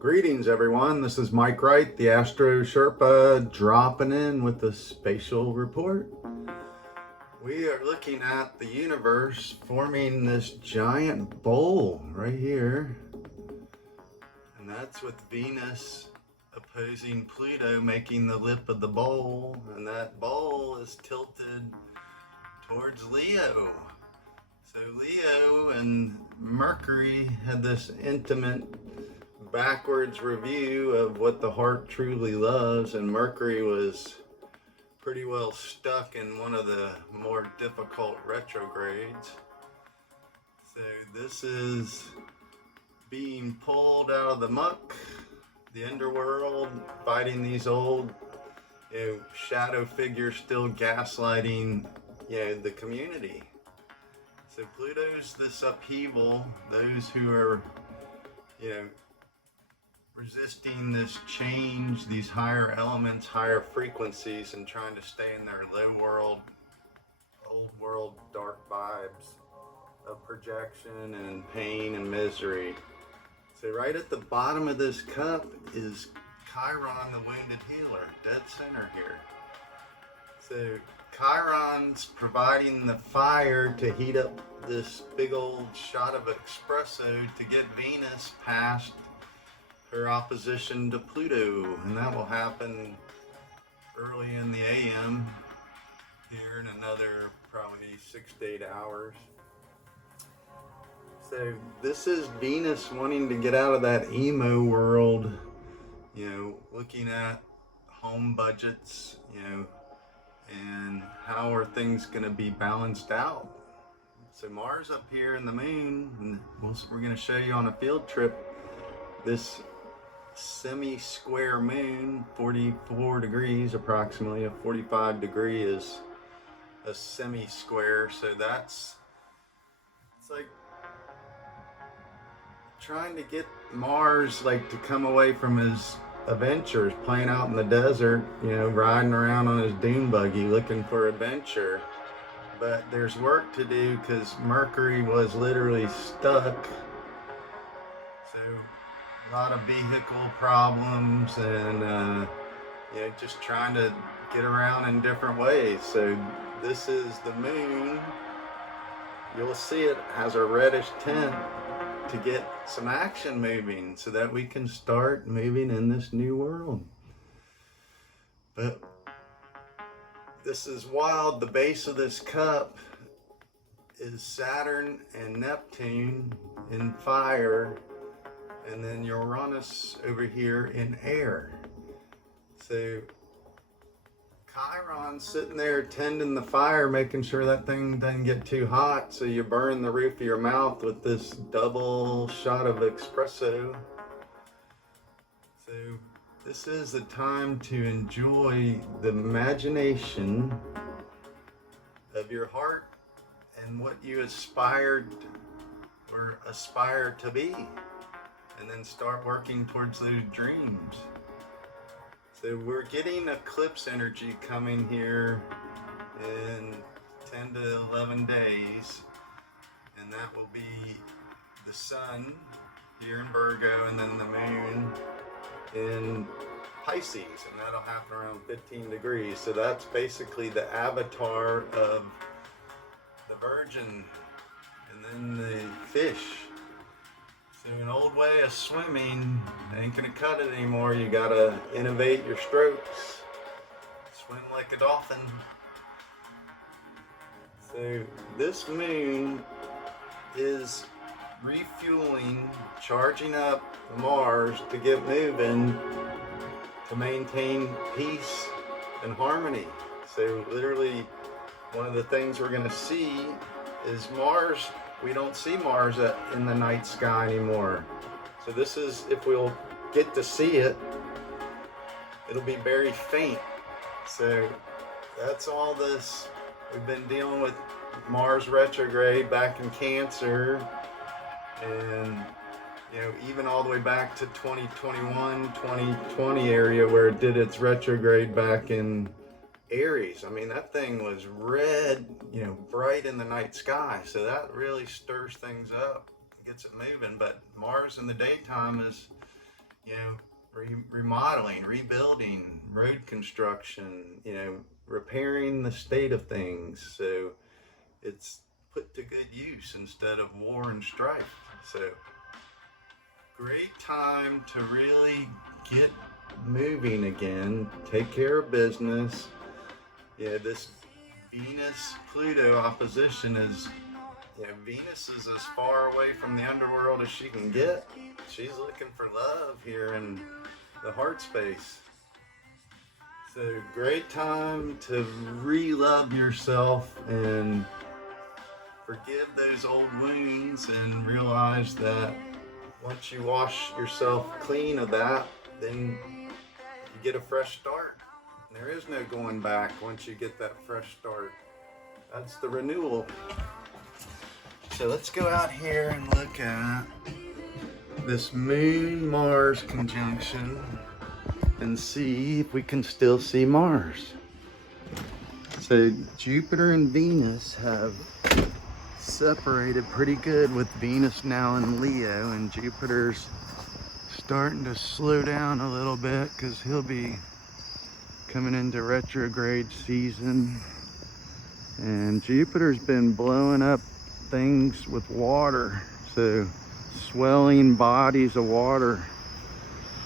Greetings everyone, this is Mike Wright, the Astro Sherpa, dropping in with the spatial report. We are looking at the universe forming this giant bowl right here. And that's with Venus opposing Pluto, making the lip of the bowl. And that bowl is tilted towards Leo. So Leo and Mercury had this intimate backwards review of what the heart truly loves, and Mercury was pretty well stuck in one of the more difficult retrogrades. So this is being pulled out of the muck, the underworld, fighting these old shadow figures still gaslighting the community. So Pluto's this upheaval, those who are resisting this change, these higher elements, higher frequencies, and trying to stay in their low world, old world, dark vibes of projection and pain and misery. So right at the bottom of this cup is Chiron, the wounded healer, dead center here. So Chiron's providing the fire to heat up this big old shot of espresso to get Venus past her opposition to Pluto, and that will happen early in the AM here in another probably 6 to 8 hours. So this is Venus wanting to get out of that emo world, looking at home budgets, and how are things going to be balanced out. So Mars up here in the moon, and we're going to show you on a field trip this semi-square moon, 44 degrees approximately. A 45 degree is a semi-square, so it's like trying to get Mars to come away from his adventures, playing out in the desert, riding around on his dune buggy looking for adventure. But there's work to do because Mercury was literally stuck. So a lot of vehicle problems and just trying to get around in different ways. So this is the moon. You'll see it has a reddish tint to get some action moving so that we can start moving in this new world. But this is wild. The base of this cup is Saturn and Neptune in fire, and then Uranus over here in air. So Chiron's sitting there tending the fire, making sure that thing doesn't get too hot, so you burn the roof of your mouth with this double shot of espresso. So this is the time to enjoy the imagination of your heart and what you aspire to be, and then start working towards those dreams. So we're getting eclipse energy coming here in 10 to 11 days, and that will be the sun here in Virgo and then the moon in Pisces, and that'll happen around 15 degrees. So that's basically the avatar of the Virgin and then the fish. So an old way of swimming ain't gonna cut it anymore. You gotta innovate your strokes. Swim like a dolphin. So this moon is refueling, charging up Mars to get moving, to maintain peace and harmony. So literally one of the things we're gonna see is Mars. We don't see Mars in the night sky anymore. So this is, if we'll get to see it, it'll be very faint. So that's all this. We've been dealing with Mars retrograde back in Cancer, and even all the way back to 2021, 2020 area where it did its retrograde back in Aries. I mean, that thing was red, bright in the night sky. So that really stirs things up, gets it moving. But Mars in the daytime is you know, remodeling, rebuilding, road construction, you know, repairing the state of things. So it's put to good use instead of war and strife. So great time to really get moving again, take care of business. Yeah, this Venus-Pluto opposition is, yeah, Venus is as far away from the underworld as she can get. She's looking for love here in the heart space. So great time to re-love yourself and forgive those old wounds and realize that once you wash yourself clean of that, then you get a fresh start. There is no going back once you get that fresh start. That's the renewal. So let's go out here and look at this Moon-Mars conjunction and see if we can still see Mars. So Jupiter and Venus have separated pretty good, with Venus now in Leo, and Jupiter's starting to slow down a little bit because he'll be coming into retrograde season. And Jupiter's been blowing up things with water, so swelling bodies of water.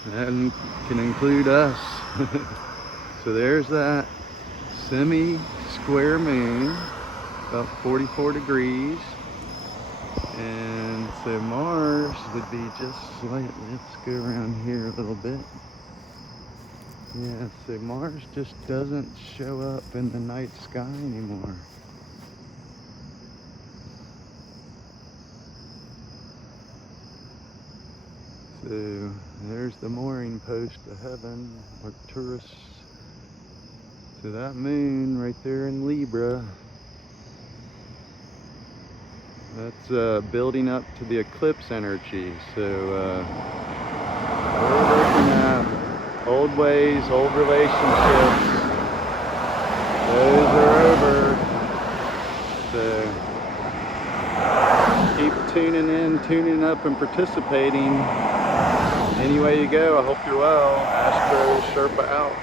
That can include us. So there's that semi-square moon, about 44 degrees. And so Mars would be just slightly, let's go around here a little bit. Yeah, so Mars just doesn't show up in the night sky anymore. So there's the mooring post of heaven, Arcturus. So that moon right there in Libra, that's building up to the eclipse energy. So we're looking at old ways, old relationships. Those are over. So keep tuning in, tuning up, and participating. Any way you go, I hope you're well. Astro Sherpa out.